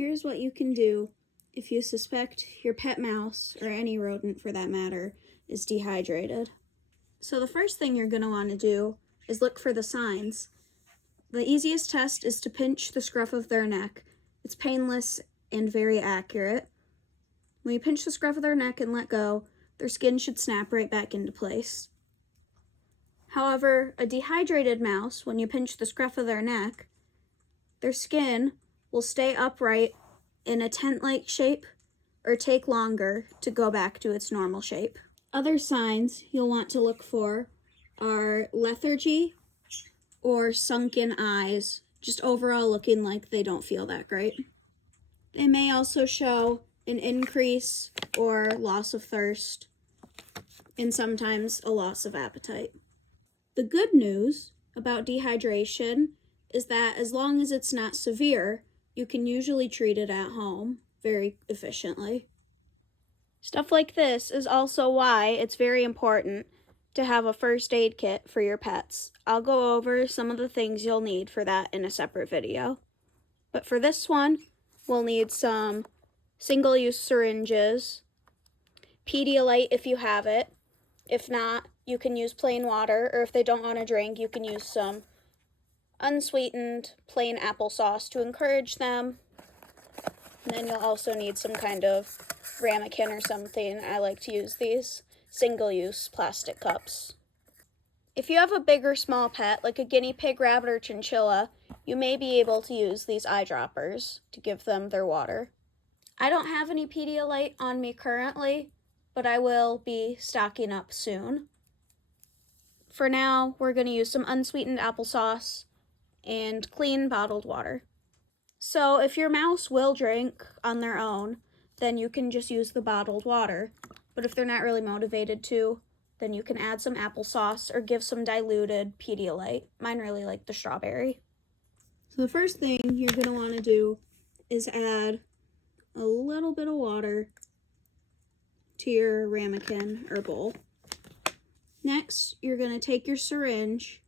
Here's what you can do if you suspect your pet mouse, or any rodent for that matter, is dehydrated. So the first thing you're going to want to do is look for the signs. The easiest test is to pinch the scruff of their neck. It's painless and very accurate. When you pinch the scruff of their neck and let go, their skin should snap right back into place. However, a dehydrated mouse, when you pinch the scruff of their neck, their skin will stay upright in a tent-like shape or take longer to go back to its normal shape. Other signs you'll want to look for are lethargy or sunken eyes, just overall looking like they don't feel that great. They may also show an increase or loss of thirst, and sometimes a loss of appetite. The good news about dehydration is that as long as it's not severe, you can usually treat it at home very efficiently. Stuff like this is also why it's very important to have a first aid kit for your pets. I'll go over some of the things you'll need for that in a separate video. But for this one, we'll need some single-use syringes, Pedialyte if you have it. If not, you can use plain water, or if they don't want to drink, you can use some unsweetened plain applesauce to encourage them. And then you'll also need some kind of ramekin or something. I like to use these single-use plastic cups. If you have a big or small pet, like a guinea pig, rabbit, or chinchilla, you may be able to use these eyedroppers to give them their water. I don't have any Pedialyte on me currently, but I will be stocking up soon. For now, we're going to use some unsweetened applesauce and clean bottled water. So if your mouse will drink on their own, then you can just use the bottled water. But if they're not really motivated to, then you can add some applesauce or give some diluted Pedialyte. Mine really like the strawberry. So the first thing you're going to want to do is add a little bit of water to your ramekin or bowl. Next, you're going to take your syringe,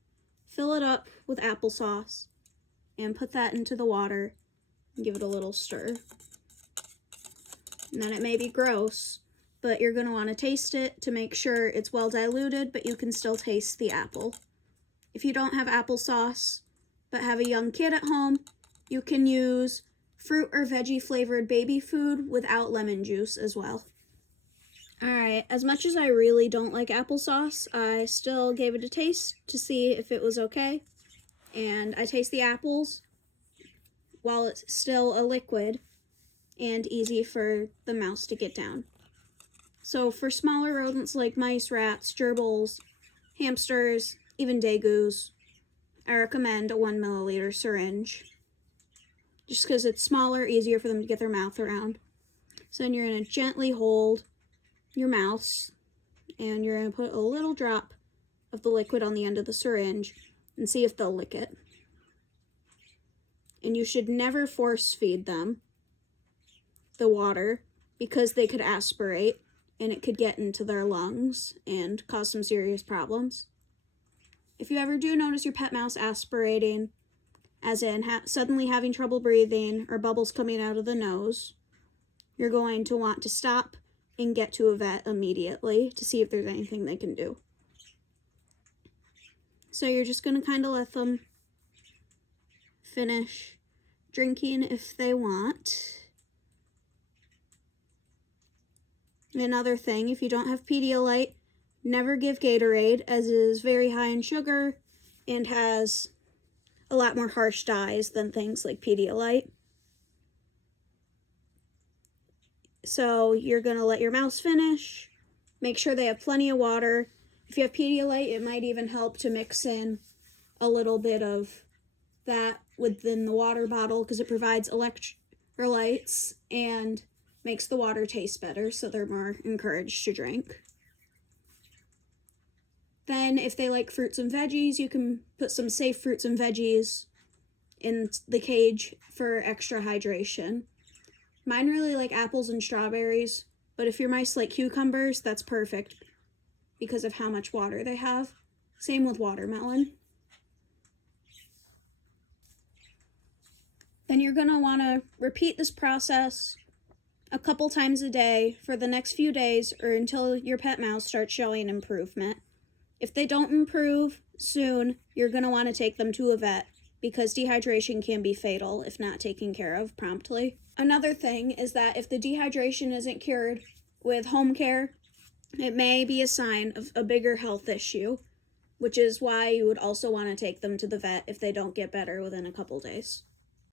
fill it up with applesauce, and put that into the water and give it a little stir. And then it may be gross, but you're going to want to taste it to make sure it's well diluted, but you can still taste the apple. If you don't have applesauce, but have a young kid at home, you can use fruit or veggie flavored baby food without lemon juice as well. Alright, as much as I really don't like applesauce, I still gave it a taste to see if it was okay. And I taste the apples while it's still a liquid and easy for the mouse to get down. So for smaller rodents like mice, rats, gerbils, hamsters, even degus, I recommend a 1 milliliter syringe. Just because it's smaller, easier for them to get their mouth around. So then you're going to gently hold your mouse, and you're going to put a little drop of the liquid on the end of the syringe and see if they'll lick it. And you should never force feed them the water because they could aspirate and it could get into their lungs and cause some serious problems. If you ever do notice your pet mouse aspirating, as in suddenly having trouble breathing or bubbles coming out of the nose, you're going to want to stop and get to a vet immediately to see if there's anything they can do. So you're just going to kind of let them finish drinking if they want. Another thing, if you don't have Pedialyte, never give Gatorade, as it is very high in sugar and has a lot more harsh dyes than things like Pedialyte. So you're going to let your mouse finish. Make sure they have plenty of water. If you have Pedialyte, it might even help to mix in a little bit of that within the water bottle because it provides electrolytes and makes the water taste better, so they're more encouraged to drink. Then if they like fruits and veggies, you can put some safe fruits and veggies in the cage for extra hydration. Mine really like apples and strawberries, but if your mice like cucumbers, that's perfect because of how much water they have. Same with watermelon. then you're going to want to repeat this process a couple times a day for the next few days or until your pet mouse starts showing improvement. If they don't improve soon, you're going to want to take them to a vet because dehydration can be fatal if not taken care of promptly. Another thing is that if the dehydration isn't cured with home care, it may be a sign of a bigger health issue, which is why you would also want to take them to the vet if they don't get better within a couple days.